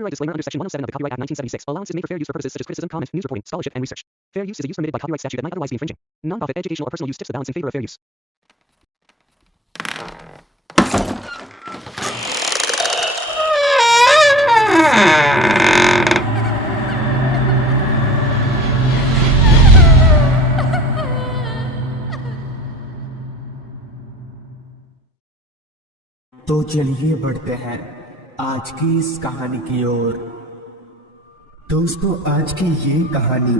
Copyright disclaimer under Section 107 of the Copyright Act 1976. Allowance is made for fair use purposes such as criticism, comment, news reporting, scholarship, and research. Fair use is a use permitted by copyright statute that might otherwise be infringing. Non-profit, educational, or personal use tips the balance in favor of fair use. तो चलिए बढ़ते हैं आज की इस कहानी की ओर। दोस्तों, आज की ये कहानी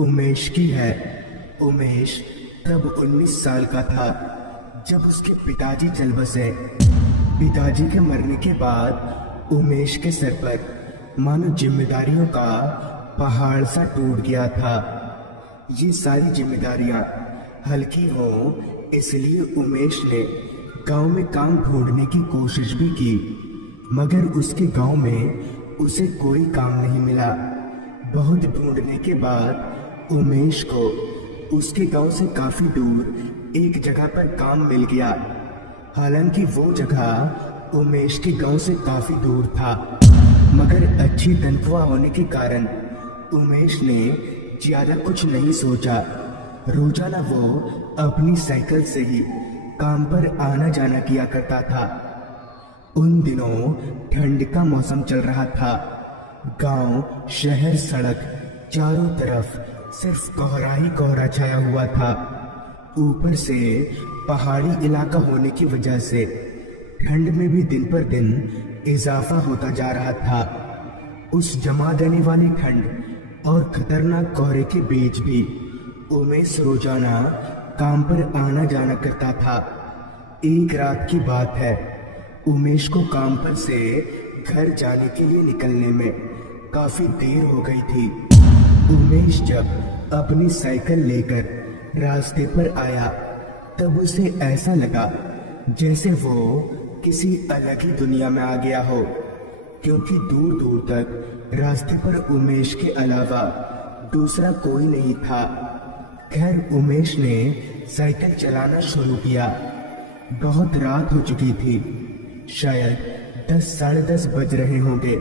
उमेश की है। उमेश तब 19 साल का था जब उसके पिताजी चल बसे। पिताजी के मरने के बाद उमेश के सर पर मानो जिम्मेदारियों का पहाड़ सा टूट गया था। ये सारी जिम्मेदारियां हल्की हों इसलिए उमेश ने गांव में काम ढूंढने की कोशिश भी की, मगर उसके गांव में उसे कोई काम नहीं मिला। बहुत ढूंढने के बाद उमेश को उसके गांव से काफी दूर एक जगह पर काम मिल गया। हालांकि वो जगह उमेश के गांव से काफी दूर था, मगर अच्छी तनख्वाह होने के कारण उमेश ने ज्यादा कुछ नहीं सोचा। रोजाना वो अपनी साइकिल से ही काम पर आना जाना किया करता था। उन दिनों ठंड का मौसम चल रहा था। गांव, शहर, सड़क चारों तरफ सिर्फ कोहरा ही कोहरा छाया हुआ था। ऊपर से पहाड़ी इलाका होने की वजह से ठंड में भी दिन पर दिन इजाफा होता जा रहा था। उस जमा देने वाली ठंड और खतरनाक कोहरे के बीच भी उमेश रोजाना काम पर आना जाना करता था। एक रात की बात है, उमेश को काम पर से घर जाने के लिए निकलने में काफी देर हो गई थी। उमेश जब अपनी साइकिल लेकर रास्ते पर आया तब उसे ऐसा लगा जैसे वो किसी अलग ही दुनिया में आ गया हो, क्योंकि दूर दूर तक रास्ते पर उमेश के अलावा दूसरा कोई नहीं था। खैर, उमेश ने साइकिल चलाना शुरू किया। बहुत रात हो चुकी थी, शायद 10 साढ़े 10 बज रहे होंगे।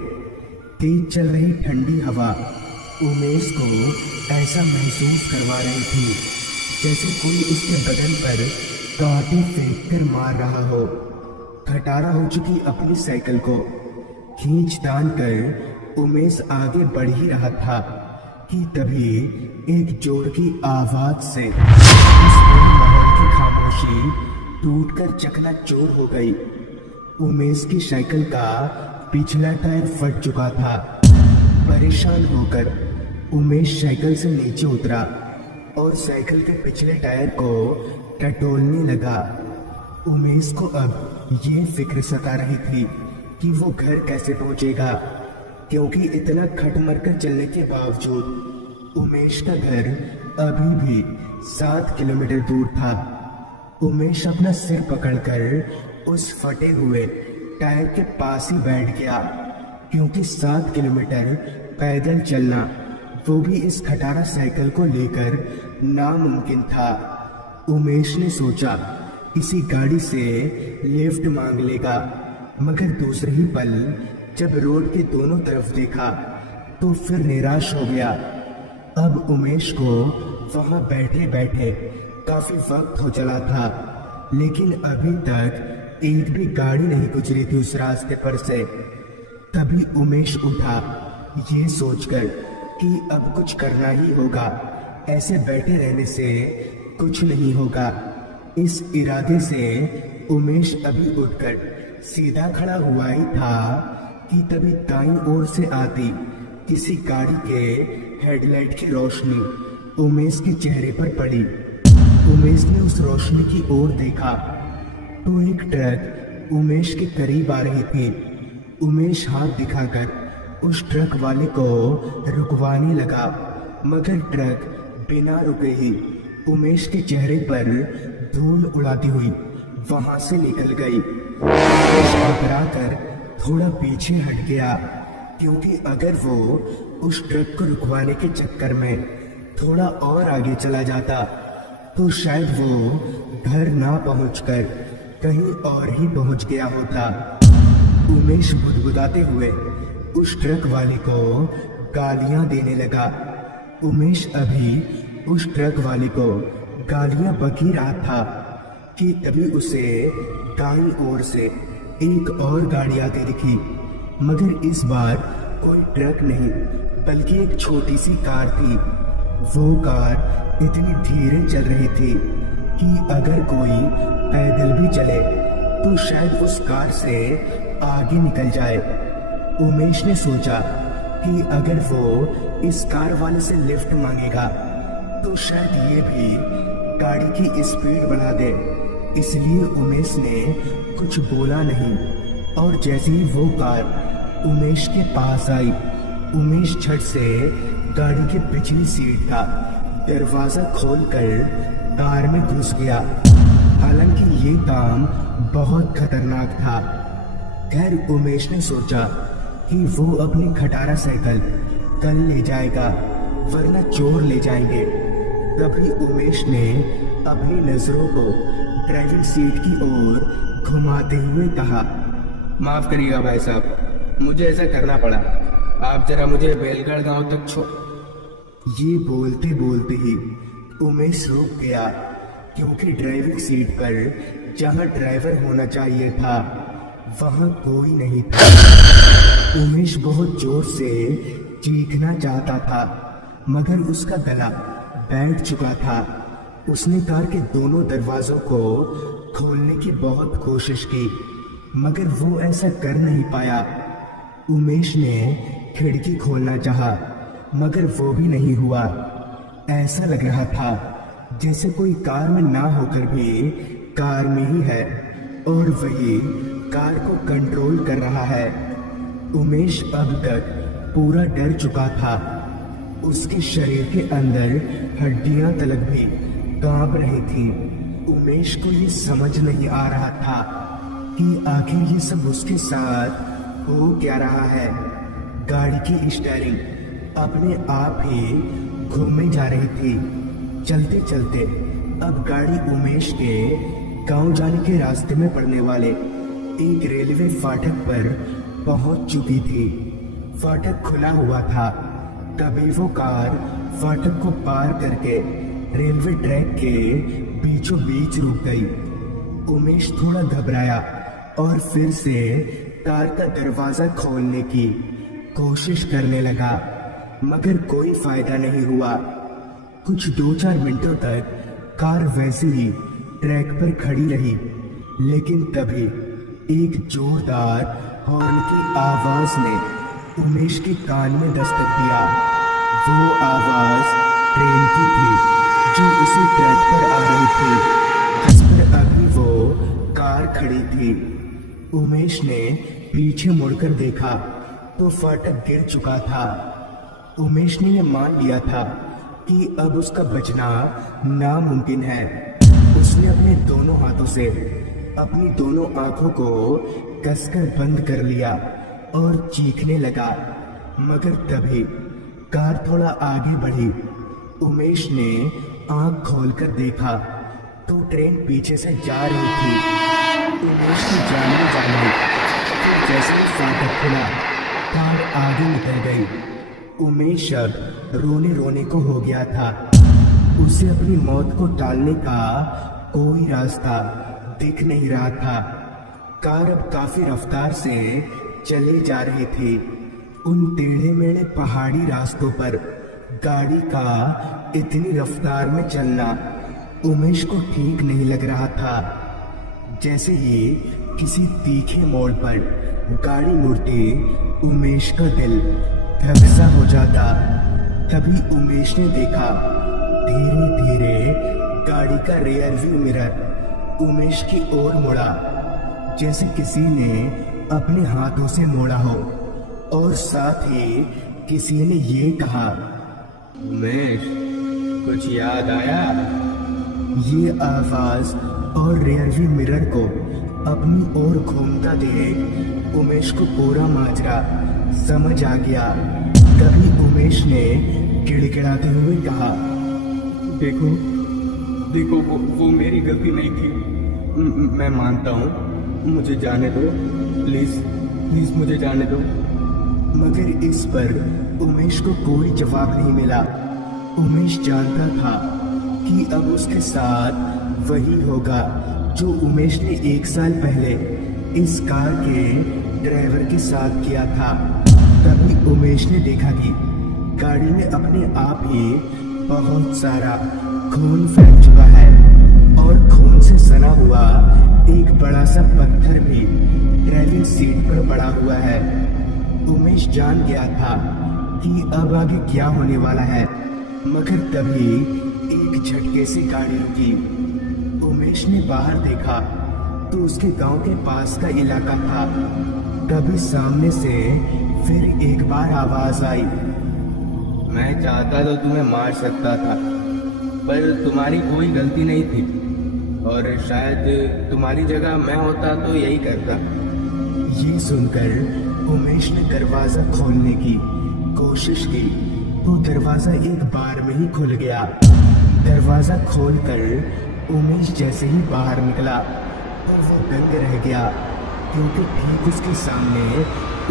तेज चल रही ठंडी हवा उमेश को ऐसा महसूस करवा रही थी जैसे कोई उसके बदन पर कांटे फेंक कर मार रहा हो। खटारा हो चुकी अपनी साइकिल को खींच तान कर उमेश आगे बढ़ ही रहा था कि तभी एक जोर की आवाज से उस माहौल की खामोशी टूटकर चकनाचूर हो गई। उमेश की साइकिल का पिछला टायर फट चुका था। परेशान होकर उमेश साइकिल से नीचे उतरा और साइकिल के पिछले टायर को टटोलने लगा। उमेश को अब ये फिक्र सता रही थी कि वो घर कैसे पहुंचेगा, क्योंकि इतना खट मर कर चलने के बावजूद उमेश का घर अभी भी 7 किलोमीटर दूर था। उमेश अपना सिर पकड़कर उस फटे हुए टायर के पास ही बैठ गया, क्योंकि 7 किलोमीटर पैदल चलना, वो भी इस खटारा साइकिल को लेकर, नामुमकिन था। उमेश ने सोचा किसी गाड़ी से लिफ्ट मांग लेगा, मगर दूसरे ही पल जब रोड के दोनों तरफ देखा तो फिर निराश हो गया। अब उमेश को वहां बैठे बैठे काफी वक्त हो चला था, लेकिन अभी तक एक भी गाड़ी नहीं गुजरी थी उस रास्ते पर से। तभी उमेश उठा, ये सोचकर कि अब कुछ करना ही होगा, ऐसे बैठे रहने से कुछ नहीं होगा। इस इरादे से उमेश अभी उठकर सीधा खड़ा हुआ ही था कि तभी दाईं ओर से आती किसी गाड़ी के हेडलाइट की रोशनी उमेश के चेहरे पर पड़ी। उमेश ने उस रोशनी की ओर देखा तो एक ट्रक उमेश के करीब आ रही थी। उमेश हाथ दिखाकर उस ट्रक वाले को रुकवाने लगा, मगर ट्रक बिना रुके ही उमेश के चेहरे पर धूल उड़ाती हुई वहां से निकल गई। उमेश घबराकर थोड़ा पीछे हट गया, क्योंकि अगर वो उस ट्रक को रुकवाने के चक्कर में थोड़ा और आगे चला जाता तो शायद वो घर ना पहुंचकर कहीं और ही पहुंच गया होता। उमेश बुदबुदाते हुए उस ट्रक वाले को गालियां देने लगा। उमेश अभी उस ट्रक वाले को गालियां बक ही रहा था कि तभी उसे दाईं ओर से एक और गाड़ी आती दिखी, मगर इस बार कोई ट्रक नहीं बल्कि एक छोटी सी कार थी। वो कार इतनी धीरे चल रही थी कि अगर कोई पैदल भी चले तो शायद उस कार से आगे निकल जाए। उमेश ने सोचा कि अगर वो इस कार वाले से लिफ्ट मांगेगा तो शायद ये भी गाड़ी की स्पीड बढ़ा दे। इसलिए उमेश ने कुछ बोला नहीं और जैसे ही वो कार उमेश के पास आई, उमेश झट से गाड़ी के पिछली सीट का दरवाजा खोलकर कार में घुस गया। हालांकि ये काम बहुत खतरनाक था। खैर उमेश ने सोचा कि वो अपनी खटारा साइकिल कल ले जाएगा वरना चोर ले जाएंगे। तभी उमेश ने अपनी नजरों को ड्राइविंग सीट की ओर घुमाते हुए कहा, माफ करिएगा भाई साहब, मुझे ऐसा करना पड़ा। आप जरा मुझे बेलगढ़ गांव तक छोड़। ये बोलते बोलते ही उमेश रुक गया क्योंकि ड्राइविंग सीट पर जहां ड्राइवर होना चाहिए था वहां कोई नहीं था। उमेश बहुत जोर से चीखना चाहता था मगर उसका गला बैठ चुका था। उसने कार के दोनों दरवाजों को खोलने की बहुत कोशिश की मगर वो ऐसा कर नहीं पाया। उमेश ने खिड़की खोलना चाहा मगर वो भी नहीं हुआ। ऐसा लग रहा था जैसे कोई कार में ना होकर भी कार में ही है और वही कार को कंट्रोल कर रहा है। उमेश अब तक पूरा डर चुका था। उसके शरीर के अंदर हड्डियां तलक भी कांप रही थी। उमेश को ये समझ नहीं आ रहा था कि आखिर ये सब उसके साथ हो क्या रहा है। गाड़ी की स्टीयरिंग अपने आप ही घूमने जा रही थी। चलते चलते अब गाड़ी उमेश के गांव जाने के रास्ते में पड़ने वाले एक रेलवे फाटक पर पहुंच चुकी थी। फाटक खुला हुआ था। तभी वो कार फाटक को पार करके रेलवे ट्रैक के बीचों बीच रुक गई। उमेश थोड़ा घबराया और फिर से कार का दरवाजा खोलने की कोशिश करने लगा मगर कोई फायदा नहीं हुआ। कुछ 2-4 मिनटों तक कार वैसे ही ट्रैक पर खड़ी रही लेकिन तभी एक जोरदार हॉर्न की आवाज ने उमेश के कान में दस्तक दिया। वो आवाज ट्रेन की थी जो उसी ट्रैक पर आ रही थी जिस पर अभी वो कार खड़ी थी। उमेश ने पीछे मुड़कर देखा तो फाटक गिर चुका था। उमेश ने यह मान लिया था कि अब उसका बचना नामुमकिन है। उसने अपने दोनों हाथों से अपनी दोनों आंखों को कसकर बंद कर लिया और चीखने लगा मगर तभी कार थोड़ा आगे बढ़ी। उमेश ने आंख खोलकर देखा तो ट्रेन पीछे से जा रही थी। उमेश की जान में जान आई। फिर जैसे ही फाटक खुला कार आगे निकल गई। उमेश अब रोने रोने को हो गया था। उसे अपनी मौत को टालने का कोई रास्ता दिख नहीं रहा था। कार अब काफी रफ्तार से चले जा रही थी। उन टेढ़े मेढ़े पहाड़ी रास्तों पर गाड़ी का इतनी रफ्तार में चलना उमेश को ठीक नहीं लग रहा था। जैसे ही किसी तीखे मोड़ पर गाड़ी मुड़ती उमेश का दिल धड़सा हो जाता। तभी उमेश ने देखा धीरे धीरे गाड़ी का रियर व्यू मिरर उमेश की ओर मुड़ा जैसे किसी ने अपने हाथों से मोड़ा हो और साथ ही किसी ने ये कहा, उमेश कुछ याद आया? ये आवाज और रियरव्यू मिरर को अपनी ओर घूमता देख उमेश को पूरा माजरा समझ आ गया। तभी उमेश ने गिड़गिड़ाते हुए कहा, देखो देखो वो मेरी गलती नहीं थी। मैं मानता हूँ, मुझे जाने दो, प्लीज प्लीज मुझे जाने दो। मगर इस पर उमेश को कोई जवाब नहीं मिला। उमेश जानता था कि अब उसके साथ वही होगा जो उमेश ने 1 साल पहले इस कार के ड्राइवर के साथ किया था। तभी उमेश ने देखा कि गाड़ी में अपने आप ही बहुत सारा खून फैल चुका है और खून से सना हुआ एक बड़ा सा पत्थर भी ड्राइविंग सीट पर पड़ा हुआ है। उमेश जान गया था कि अब आगे क्या होने वाला है, मगर तभी एक झटके से गाड़ी रुकी। उमेश ने बाहर देखा तो उसके गांव के पास का इलाका था। तभी सामने से फिर एक बार आवाज आई। मैं चाहता तो तुम्हें मार सकता था, पर तुम्हारी कोई गलती नहीं थी और शायद तुम्हारी जगह मैं होता तो यही करता। ये सुनकर उमेश ने दरवाजा खोलने की कोशिश की तो दरवाजा एक बार में ही खुल गया। दरवाजा खोलकर उमेश जैसे ही बाहर निकला तो वो दंग रह गया, क्योंकि ठीक उसके सामने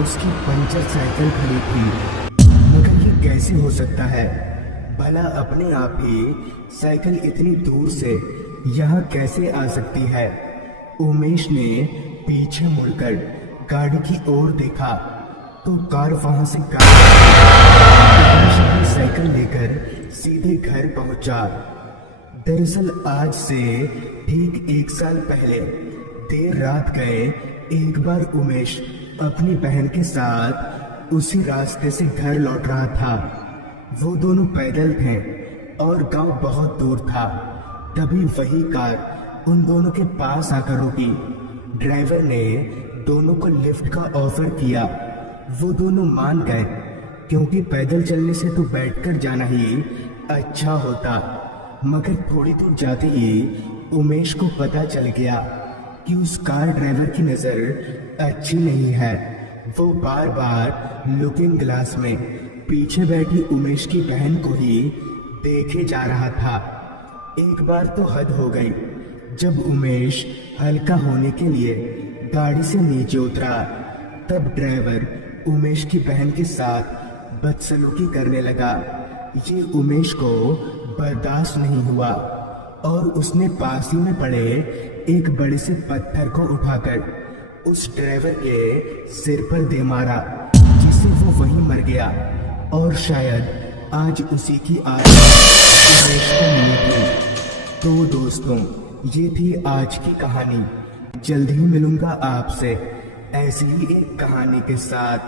उसकी पंचर साइकिल खड़ी थी। मगर ये कैसे हो सकता है? भला अपने आप ही साइकिल इतनी दूर से यहाँ कैसे आ सकती है? उमेश ने पीछे मुड़कर गाड़ी की ओर देखा तो कार वहां से उमेश अपनी साइकिल लेकर सीधे घर पहुंचा। दरअसल आज से ठीक 1 साल पहले देर रात गए एक बार उमेश अपनी बहन के साथ उसी रास्ते से घर लौट रहा था। वो दोनों पैदल थे और गांव बहुत दूर था। तभी वही कार उन दोनों के पास आकर रुकी। ड्राइवर ने दोनों को लिफ्ट का ऑफर किया। वो दोनों मान गए, क्योंकि पैदल चलने से तो बैठकर जाना ही अच्छा होता। मगर थोड़ी दूर जाते ही उमेश को पता चल गया कि उस कार ड्राइवर की नजर अच्छी नहीं है। वो बार बार लुकिंग ग्लास में पीछे बैठी उमेश की बहन को ही देखे जा रहा था। एक बार तो हद हो गई, जब उमेश हल्का होने के लिए गाड़ी से नीचे उतरा तब ड्राइवर उमेश की बहन के साथ बदसलूकी करने लगा। ये उमेश को बर्दाश्त नहीं हुआ और उसने पास ही में पड़े एक बड़े से पत्थर को उठाकर उस ड्राइवर के सिर पर दे मारा, जिससे वो वहीं मर गया। और शायद आज उसी की आत्मा उमेश को मिली थी। तो दोस्तों, ये थी आज की कहानी। जल्द ही मिलूंगा आपसे ऐसी ही एक कहानी के साथ।